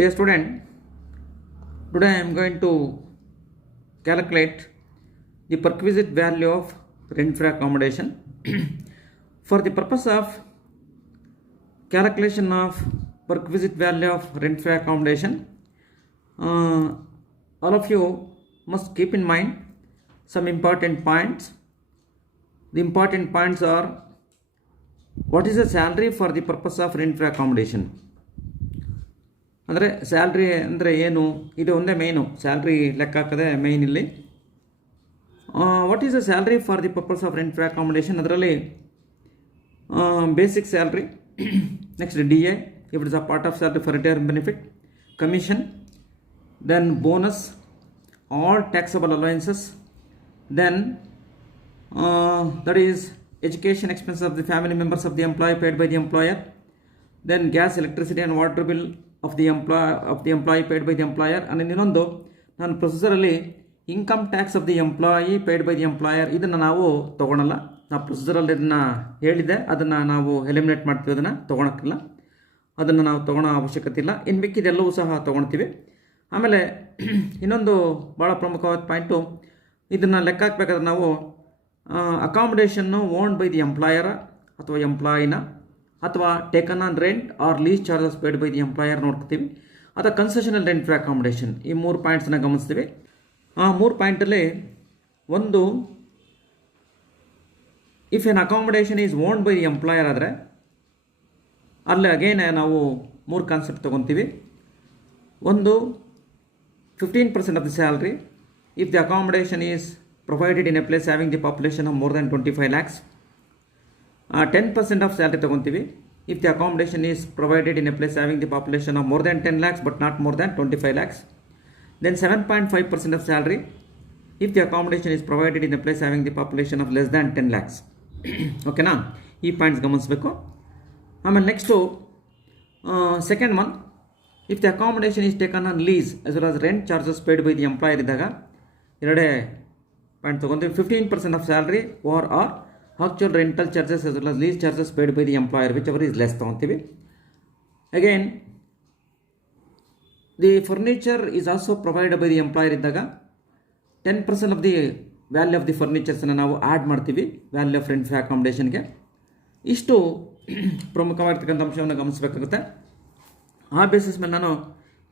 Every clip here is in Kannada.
Dear student, today I am going to calculate the perquisite value of rent-free accommodation. For the purpose of calculation of perquisite value of rent-free accommodation, all of you must keep in mind some important points. The important points are: what is the salary for the purpose of rent-free accommodation? ಅಂದರೆ ಸ್ಯಾಲ್ರಿ ಅಂದರೆ ಏನು, ಇದು ಒಂದೇ ಮೇಯ್ನು. ಸ್ಯಾಲ್ರಿ ಲೆಕ್ಕ ಹಾಕದೆ ಮೇಯ್ನ್ ಇಲ್ಲಿ. What is the salary for the purpose of rent free accommodation? ಅದರಲ್ಲಿ basic salary, next D A if it is a part of salary for retire benefit, commission, then bonus, all taxable allowances, then that is education expenses of the family members of the employee paid by the employer, then gas, electricity and water bill of the employee paid by the employer. And ಇನ್ನೊಂದು ನಾನು ಪ್ರೊಸೀಜರಲ್ಲಿ income tax of the employee paid by the employer, ಇದನ್ನು ನಾವು ತೊಗೊಳಲ್ಲ. ನಾವು ಪ್ರೊಸೀಜರಲ್ಲಿ ಇದನ್ನು ಹೇಳಿದೆ, ಅದನ್ನು ನಾವು ಎಲಿಮಿನೇಟ್ ಮಾಡ್ತೀವಿ, ಅದನ್ನು ತೊಗೊಳಕ್ಕಿಲ್ಲ, ಅದನ್ನು ನಾವು ತೊಗೊಳೋ ಅವಶ್ಯಕತೆ ಇಲ್ಲ. ಇನ್ನು ಮಿಕ್ಕಿದೆಲ್ಲವೂ ಸಹ ತೊಗೊಳ್ತೀವಿ. ಆಮೇಲೆ ಇನ್ನೊಂದು ಭಾಳ ಪ್ರಮುಖವಾದ ಪಾಯಿಂಟು, ಇದನ್ನು ಲೆಕ್ಕ ಹಾಕಬೇಕಾದ್ರೆ ನಾವು ಅಕಾಮಿಡೇಷನ್ನು ಓನ್ಡ್ ಬೈ ದಿ ಎಂಪ್ಲಾಯರ ಅಥವಾ ಎಂಪ್ಲಾಯಿನ, ಅಥವಾ taken on rent or lease charges paid by the employer ನೋಡ್ತೀವಿ, ಅಥವಾ ಕನ್ಸೆಷನಲ್ ರೆಂಟ್ ಫ್ರೀ ಅಕಾಮಿಡೇಷನ್. ಈ 3 ಪಾಯಿಂಟ್ಸನ್ನ ಗಮನಿಸ್ತೀವಿ. ಆ 3 ಪಾಯಿಂಟಲ್ಲಿ ಒಂದು, if an accommodation is owned by the employer ಆದರೆ ಅಲ್ಲಿ ಅಗೇನ್ ನಾವು 3 ಕಾನ್ಸೆಪ್ಟ್ ತೊಗೊತೀವಿ. ಒಂದು, 15% of the salary if the accommodation is provided in a place having the population of more than 25 lakhs. 10% of salary ತೊಗೊತೀವಿ if the accommodation is provided in a place having the population of more than 10 lakhs but not more than 25 lakhs. Then 7.5% of salary if the accommodation is provided in a place having the population of less than 10 lakhs. ಓಕೆನಾ? ಈ ಪಾಯಿಂಟ್ಸ್ ಗಮನಿಸಬೇಕು. ಆಮೇಲೆ next second one, if the accommodation is taken on lease as well as rent charges paid by the employer ಇದ್ದಾಗ ಎರಡೇ ಪಾಯಿಂಟ್ ತೊಗೊತೀವಿ. 15% of salary or actual rental charges as well as lease charges paid by the employer, whichever is less ತೊಗೊತೀವಿ. Again, the furniture is also provided by the employer ಇದ್ದಾಗ 10% of the value of the furnituresನ ನಾವು ಆ್ಯಡ್ ಮಾಡ್ತೀವಿ ವ್ಯಾಲ್ಯೂ ಆಫ್ ರೆಂಟ್ ಫ್ರೀ ಅಕಾಮಿಡೇಷನ್ಗೆ. ಇಷ್ಟು ಪ್ರಮುಖವಾಗಿರ್ತಕ್ಕಂಥ ಅಂಶವನ್ನು ಗಮನಿಸಬೇಕಾಗುತ್ತೆ. ಆ ಬೇಸಿಸ್ ಮೇಲೆ ನಾನು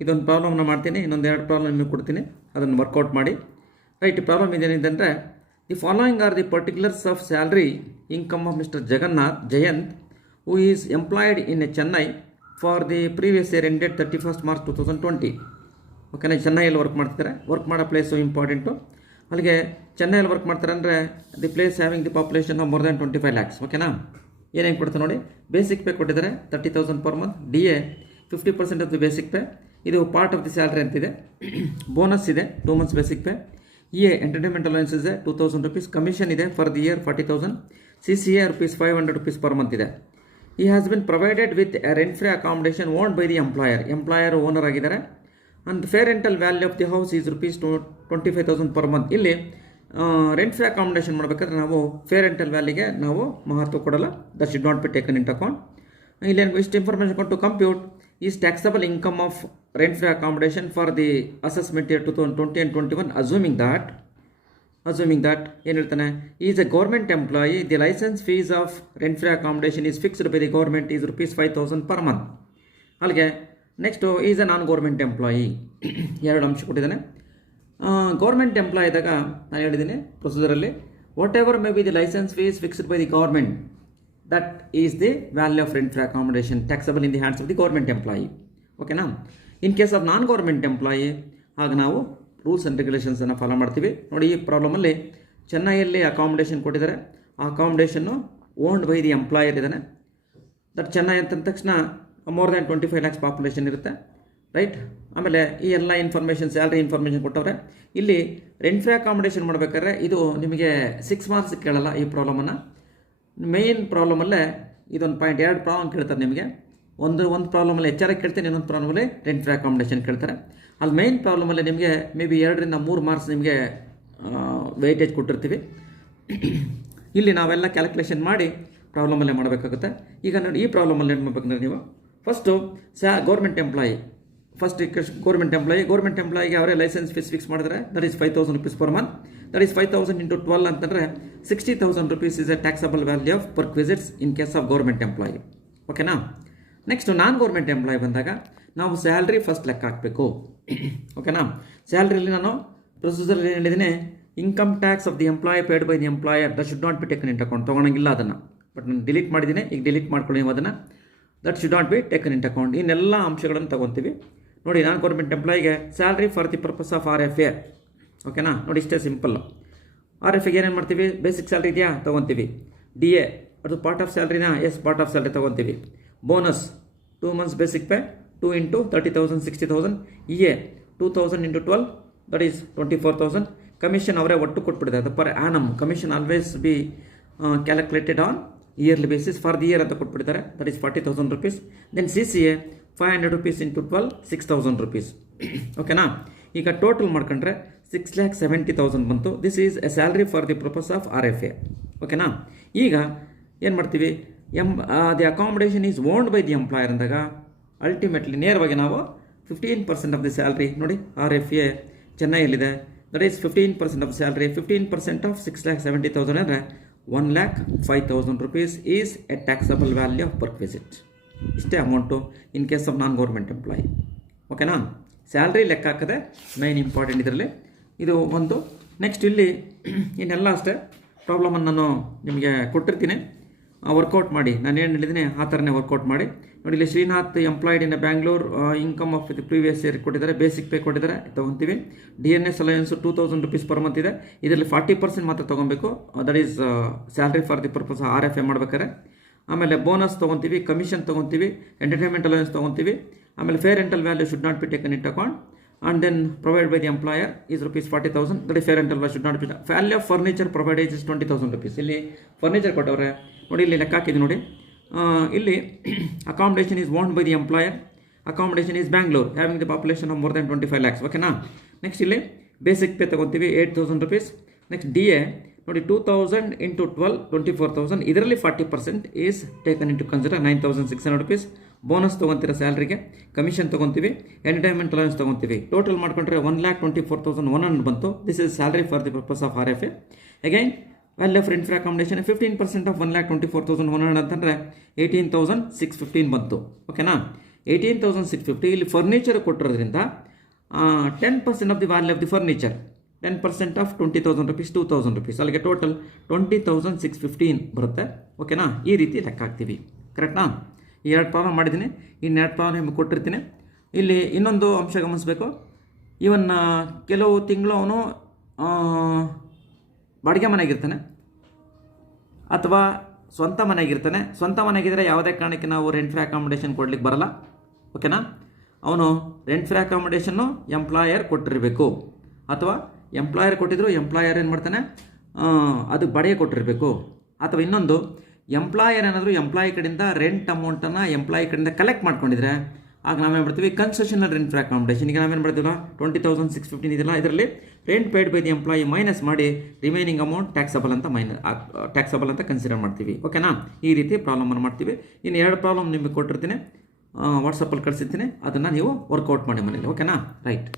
ಇದೊಂದು ಪ್ರಾಬ್ಲಮ್ನ ಮಾಡ್ತೀನಿ, ಇನ್ನೊಂದು 2 ಪ್ರಾಬ್ಲಮ್ ನಿಮಗೆ ಕೊಡ್ತೀನಿ, ಅದನ್ನು ವರ್ಕೌಟ್ ಮಾಡಿ. ರೈಟ್, ಪ್ರಾಬ್ಲಮ್ ಇದೇನಿದೆ ಅಂದರೆ, the following are the particulars of salary income of Mr. Jayant, who is employed in Chennai for the previous year ended 31st March 2020. ಓಕೆನಾ? ಚೆನ್ನೈಯಲ್ಲಿ ವರ್ಕ್ ಮಾಡೋ ಪ್ಲೇಸು ಇಂಪಾರ್ಟೆಂಟು. ಅಲ್ಲಿಗೆ ಚೆನ್ನೈಯಲ್ಲಿ ವರ್ಕ್ ಮಾಡ್ತಾರೆ ಅಂದರೆ the place having the population of more than 25 lakhs. ಓಕೆನಾ? ಏನೇನು ಕೊಡ್ತಾರೆ ನೋಡಿ. ಬೇಸಿಕ್ ಪೇ ಕೊಟ್ಟಿದ್ದಾರೆ 30,000 per month. D A 50% of the basic pay, ಇದು ಪಾರ್ಟ್ ಆಫ್ ದಿ ಸ್ಯಾಲ್ರಿ ಅಂತಿದೆ. ಬೋನಸ್ ಇದೆ 2 months basic pay. A entertainment allowance ಇದೆ 2,000 rupees. ಕಮಿಷನ್ ಇದೆ for the year 40,000. CCA rupees 500 rupees per month ಇದೆ. ಈ has been provided with a rent free accommodation owned by the employer owner ಆಗಿದ್ದಾರೆ. And fair rental value of the house is rupees 25,000 per month. ಇಲ್ಲಿ ರೆಂಟ್ ಫ್ರೀ ಅಕಾಮಿಡೇಷನ್ ಮಾಡಬೇಕಾದ್ರೆ ನಾವು ಫೇರ್ ರೆಂಟಲ್ ವ್ಯಾಲ್ಯೂಗೆ ನಾವು ಮಹತ್ವ ಕೊಡಲ್ಲ. That should not be taken in account. ಇಲ್ಲಿ ಇಷ್ಟು ಇನ್ಫಾರ್ಮೇಷನ್ ಕೊಟ್ಟು compute is taxable income of rent free accommodation for the assessment year 2020 and 21, assuming that ಏನು ಹೇಳ್ತಾನೆ, is a government employee, the license fees of rent free accommodation is fixed by the government is rupees 5,000 per month. ಅಲ್ಲಿಗೆ next is a non government employee. 2 ಅಂಶ ಕೊಟ್ಟಿದ್ದಾನೆ. ಗೌರ್ಮೆಂಟ್ ಎಂಪ್ಲಾಯ್ ಇದ್ದಾಗ ನಾನು ಹೇಳಿದ್ದೀನಿ ಪ್ರೊಸೀಜರಲ್ಲಿ, whatever may be the license fees fixed by the government, that is the value of rent free accommodation taxable in the hands of the government employee. ಓಕೆನಾ? ಇನ್ case of non government employee ಆಗ ನಾವು ರೂಲ್ಸ್ ಆ್ಯಂಡ್ ರೆಗ್ಯುಲೇಷನ್ಸನ್ನು ಫಾಲೋ ಮಾಡ್ತೀವಿ. ನೋಡಿ, ಈ ಪ್ರಾಬ್ಲಮಲ್ಲಿ ಚೆನ್ನೈಯಲ್ಲಿ ಅಕಾಮಿಡೇಷನ್ ಕೊಟ್ಟಿದ್ದಾರೆ. ಆ ಅಕಾಮಿಡೇಷನ್ನು ಓನ್ಡ್ ಬೈ ದಿ ಎಂಪ್ಲಾಯರ್ ಇದ್ದಾನೆ. ದಟ್ ಚೆನ್ನೈ ಅಂತಂದ ತಕ್ಷಣ ಮೋರ್ ದ್ಯಾನ್ 25 lakhs ಪಾಪ್ಯುಲೇಷನ್ ಇರುತ್ತೆ. ರೈಟ್? ಆಮೇಲೆ ಈ ಎಲ್ಲ ಇನ್ಫಾರ್ಮೇಷನ್, ಸ್ಯಾಲ್ರಿ ಇನ್ಫಾರ್ಮೇಷನ್ ಕೊಟ್ಟವ್ರೆ. ಇಲ್ಲಿ ರೆಂಟ್ ಫ್ರೀ ಅಕಾಮಿಡೇಷನ್ ಮಾಡಬೇಕಾದ್ರೆ ಇದು ನಿಮಗೆ 6 marks ಕೇಳಲ್ಲ ಈ ಪ್ರಾಬ್ಲಮನ್ನು. ಮೇಯ್ನ್ ಪ್ರಾಬ್ಲಮಲ್ಲೇ ಇದೊಂದು ಪಾಯಿಂಟ್, 2 ಪ್ರಾಬ್ಲಮ್ ಕೇಳ್ತಾರೆ ನಿಮಗೆ. ಒಂದು ಪ್ರಾಬ್ಲಮಲ್ಲಿ ಎಚ್ ಆರ್ ಕೇಳ್ತೀನಿ, ಇನ್ನೊಂದು ಪ್ರಾಬ್ಲಮಲ್ಲಿ ರೆಂಟ್ ಫ್ರೀ ಅಕಾಮಿಡೇಷನ್ ಕೇಳ್ತಾರೆ. ಅಲ್ಲಿ ಮೇನ್ ಪ್ರಾಬ್ಲಮಲ್ಲಿ ನಿಮಗೆ ಮೇ ಬಿ 2 ರಿಂದ 3 marks ನಿಮಗೆ ವೆಯ್ಟೇಜ್ ಕೊಟ್ಟಿರ್ತೀವಿ. ಇಲ್ಲಿ ನಾವೆಲ್ಲ ಕ್ಯಾಲ್ಕುಲೇಷನ್ ಮಾಡಿ ಪ್ರಾಬ್ಲಮಲ್ಲೇ ಮಾಡಬೇಕಾಗುತ್ತೆ. ಈಗ ನೋಡಿ, ಈ ಪ್ರಾಬ್ಲಮಲ್ಲಿ ಏನು ಮಾಡಬೇಕಂದ್ರೆ ನೀವು first government employee, first government ಎಂಪ್ಲಾಯಿಗೆ ಅವರೇ ಲೈಸೆನ್ಸ್ ಫೀಸ್ ಫಿಕ್ಸ್ ಮಾಡಿದ್ರೆ that is 5,000 rupees per month. That is 5,000 into 12 ಅಂತಂದರೆ 60,000 rupees is a taxable value of perquisites in case of government employee. ಓಕೆನಾ? ನೆಕ್ಸ್ಟ್ ನಾನ್ ಗೌರ್ಮೆಂಟ್ ಎಂಪ್ಲಾಯಿ ಬಂದಾಗ ನಾವು ಸ್ಯಾಲ್ರಿ ಫಸ್ಟ್ ಲೆಕ್ಕ ಹಾಕಬೇಕು. ಓಕೆನಾ? ಸ್ಯಾಲ್ರಿಲಿ ನಾನು ಪ್ರೊಸೀಜರ್ ಏನು ಹೇಳಿದ್ದೀನಿ, income tax of the employee paid by the employer that should not be taken into account. ತೊಗೊಳಂಗಿಲ್ಲ ಅದನ್ನು, ಬಟ್ ನಾನು ಡಿಲೀಟ್ ಮಾಡಿದ್ದೀನಿ. ಈಗ ಡಿಲೀಟ್ ಮಾಡ್ಕೊಳ್ಳಿ ನೀವು ಅದನ್ನು. That should not be taken into account. ಇನ್ನೆಲ್ಲ ಅಂಶಗಳನ್ನು ತೊಗೊತೀವಿ. ನೋಡಿ, ನಾನ್ ಗೌರ್ಮೆಂಟ್ ಎಂಪ್ಲಾಯಿಗೆ salary for the purpose of RFA. ಓಕೆನಾ? ನೋಡಿ, ಇಷ್ಟೇ ಸಿಂಪಲ್ಲು. RFAಗೆ ಏನೇನು ಮಾಡ್ತೀವಿ? ಬೇಸಿಕ್ ಸ್ಯಾಲ್ರಿ ಇದೆಯಾ, ತೊಗೊತೀವಿ. DA ಅದು ಪಾರ್ಟ್ ಆಫ್ ಸ್ಯಾಲ್ರಿನಾ? ಎಸ್, ಪಾರ್ಟ್ ಆಫ್ ಸ್ಯಾಲ್ರಿ ತೊಗೊತೀವಿ. Bonus 2 months basic pay 2 into 30,000 60,000. EA 2,000 into 12 that is 24,000. Commission ಅವರೇ ಒಟ್ಟು ಕೊಟ್ಬಿಟ್ಟಿದೆ. ಅದು per annum. Commission always be calculated on yearly basis. For the year ಅಂತ ಕೊಟ್ಬಿಟ್ಟಿದ್ದಾರೆ. That is 40,000 rupees. Then CCA 500 rupees into 12 6,000 rupees. ಓಕೆನಾ? ಈಗ ಟೋಟಲ್ ಮಾಡ್ಕೊಂಡ್ರೆ 6,70,000 ಬಂತು. This is a salary for the purpose of RFA. ಓಕೆನಾ? ಈಗ ಏನು ಮಾಡ್ತೀವಿ? The accommodation is owned by the employer ಅಂದಾಗ ಅಲ್ಟಿಮೇಟ್ಲಿ ನೇರವಾಗಿ ನಾವು 15% ಆಫ್ ದಿ ಸ್ಯಾಲ್ರಿ. ನೋಡಿ, RFA ಚೆನ್ನೈಯಲ್ಲಿದೆ. That is 15% of salary. 15% of 6,70,000 ಅಂದರೆ 1,05,000 rupees is a taxable value of perquisite. ಇಷ್ಟೇ amount in case of non government employee. ಓಕೆನಾ? ಸ್ಯಾಲ್ರಿ ಲೆಕ್ಕ ಹಾಕದೆ ಮೈನ್ ಇಂಪಾರ್ಟೆಂಟ್ ಇದರಲ್ಲಿ ಇದು ಒಂದು. ನೆಕ್ಸ್ಟ್ ಇಲ್ಲಿ ಇನ್ನೆಲ್ಲ ಅಷ್ಟೇ ಪ್ರಾಬ್ಲಮನ್ನು ನಾನು ನಿಮಗೆ ಕೊಟ್ಟಿರ್ತೀನಿ, ವರ್ಕೌಟ್ ಮಾಡಿ. ನಾನು ಏನು ಹೇಳಿದ್ದೀನಿ ಆ ಥರನೇ ವರ್ಕೌಟ್ ಮಾಡಿ. ನೋಡಿ, ಇಲ್ಲಿ Srinath employed in Bangalore, income of the previous year ಕೊಟ್ಟಿದ್ದಾರೆ, ಬೇಸಿಕ್ ಪೇ ಕೊಟ್ಟಿದ್ದಾರೆ, ತೊಗೊತೀವಿ. DNS allowance 2,000 rupees per month ಇದೆ. ಇದರಲ್ಲಿ 40% ಮಾತ್ರ ತೊಗೊಬೇಕು. That is salary for the purpose RFA ಮಾಡ್ಬೇಕಾದ್ರೆ. ಆಮೇಲೆ ಬೋನಸ್ ತೊಗೊತೀವಿ, ಕಮಿಷನ್ ತೊಗೊತೀವಿ, ಎಂಟರ್ಟೈನ್ಮೆಂಟ್ ಅಲಯನ್ಸ್ ತೊಗೊತೀವಿ. ಆಮೇಲೆ fair rental value should not be taken it account. And then provide by the employer is ₹40,000. That is fair rental value should not B. Value of furniture provided is 20,000 rupees. ಇಲ್ಲಿ ಫರ್ನಿಚರ್ ಕೊಟ್ಟವ್ರೆ. ನೋಡಿ, ಇಲ್ಲಿ ಲೆಕ್ಕ ಹಾಕಿದ್ದು ನೋಡಿ. ಇಲ್ಲಿ accommodation is owned by the employer. Accommodation is Bangalore having the population of more than 25 lakhs. ಓಕೆನಾ? ನೆಕ್ಸ್ಟ್ ಇಲ್ಲಿ ಬೇಸಿಕ್ ಪೇ ತೊಗೊತೀವಿ 8,000 rupees. ನೆಕ್ಸ್ಟ್ DA ನೋಡಿ, 2,000 into 12 24,000. ಇದರಲ್ಲಿ 40% is taken into consider 9,600 rupees. Bonus ತೊಗೊತೀರ ಸ್ಯಾಲ್ರಿಗೆ, ಕಮಿಷನ್ ತೊಗೊತೀವಿ, ಎಂಟರ್ಟೈನ್ಮೆಂಟ್ ಅಲೌನ್ಸ್ ತೊಗೊತೀವಿ. ಟೋಟಲ್ ಮಾಡ್ಕೊಂಡ್ರೆ 1,24,100 ಬಂತು. This is salary for the purpose of RFA. Again value of rent for accommodation 15% of 1,24,100 ಅಂತಂದರೆ 18,615 ಬಂತು. ಓಕೆನಾ? 18,650. ಇಲ್ಲಿ ಫರ್ನಿಚರ್ ಕೊಟ್ಟಿರೋದ್ರಿಂದ 10% of the value of the furniture, 10% of 20,000 rupees 2,000 rupees. ಅಲ್ಲಿಗೆ ಟೋಟಲ್ 20,615 ಬರುತ್ತೆ. ಓಕೆನಾ? ಈ ರೀತಿ ಲೆಕ್ಕ ಹಾಕ್ತೀವಿ. ಕರೆಕ್ಟಾ? ಈ 2 ಪ್ರಾಬ್ಲಮ್ ಮಾಡಿದ್ದೀನಿ. ಇನ್ನು 2 ಪ್ರಾಬ್ಲಮ್ ನಿಮಗೆ ಕೊಟ್ಟಿರ್ತೀನಿ. ಇಲ್ಲಿ ಇನ್ನೊಂದು ಅಂಶ ಗಮನಿಸಬೇಕು. ಇವನ್ ಕೆಲವು ತಿಂಗಳು ಅವನು ಬಾಡಿಗೆ ಮನೆಗಿರ್ತಾನೆ ಅಥವಾ ಸ್ವಂತ ಮನೆಗಿರ್ತಾನೆ. ಸ್ವಂತ ಮನೆಗಿದ್ದರೆ ಯಾವುದೇ ಕಾರಣಕ್ಕೆ ನಾವು ರೆಂಟ್ ಫ್ರೀ ಅಕಾಮಿಡೇಷನ್ ಕೊಡ್ಲಿಕ್ಕೆ ಬರಲ್ಲ. ಓಕೆನಾ? ಅವನು ರೆಂಟ್ ಫ್ರೀ ಅಕಾಮಿಡೇಷನ್ನು ಎಂಪ್ಲಾಯರ್ ಕೊಟ್ಟಿರಬೇಕು, ಅಥವಾ ಎಂಪ್ಲಾಯರ್ ಕೊಟ್ಟಿದ್ರು ಎಂಪ್ಲಾಯರ್ ಏನು ಮಾಡ್ತಾನೆ, ಅದು ಬಾಡಿಗೆ ಕೊಟ್ಟಿರಬೇಕು. ಅಥವಾ ಇನ್ನೊಂದು, ಎಂಪ್ಲಾಯರ್ ಏನಾದರೂ ಎಂಪ್ಲಾಯಿ ಕಡೆಯಿಂದ ರೆಂಟ್ ಅಮೌಂಟನ್ನು ಎಂಪ್ಲಾಯಿ ಕಡೆಯಿಂದ ಕಲೆಕ್ಟ್ ಮಾಡ್ಕೊಂಡಿದ್ರೆ ಆಗ ನಾವೇನು ಮಾಡ್ತೀವಿ, ಕನ್ಸೆಷನಲ್ ರೆಂಟ್ ಫ್ರೀ ಅಕಾಮಿಡೇಷನ್. ಈಗ ನಾವೇನು ಮಾಡ್ತೀವಿ, 20,615 ಇದೆಯಲ್ಲ, ಇದರಲ್ಲಿ rent paid by the employee minus ಮಾಡಿ ರಿಮೈನಿಂಗ್ ಅಮೌಂಟ್ ಟ್ಯಾಕ್ಸಬಲ್ ಅಂತ ಕನ್ಸಿಡರ್ ಮಾಡ್ತೀವಿ. ಓಕೆನಾ? ಈ ರೀತಿ ಪ್ರಾಬ್ಲಮನ್ನು ಮಾಡ್ತೀವಿ. ಇನ್ನು 2 ಪ್ರಾಬ್ಲಮ್ ನಿಮಗೆ ಕೊಟ್ಟಿರ್ತೀನಿ, ವಾಟ್ಸಪ್ಪಲ್ಲಿ ಕಳಿಸಿರ್ತೀನಿ. ಅದನ್ನು ನೀವು ವರ್ಕೌಟ್ ಮಾಡಿ ಮನೇಲಿ. ಓಕೆನಾ? ರೈಟ್.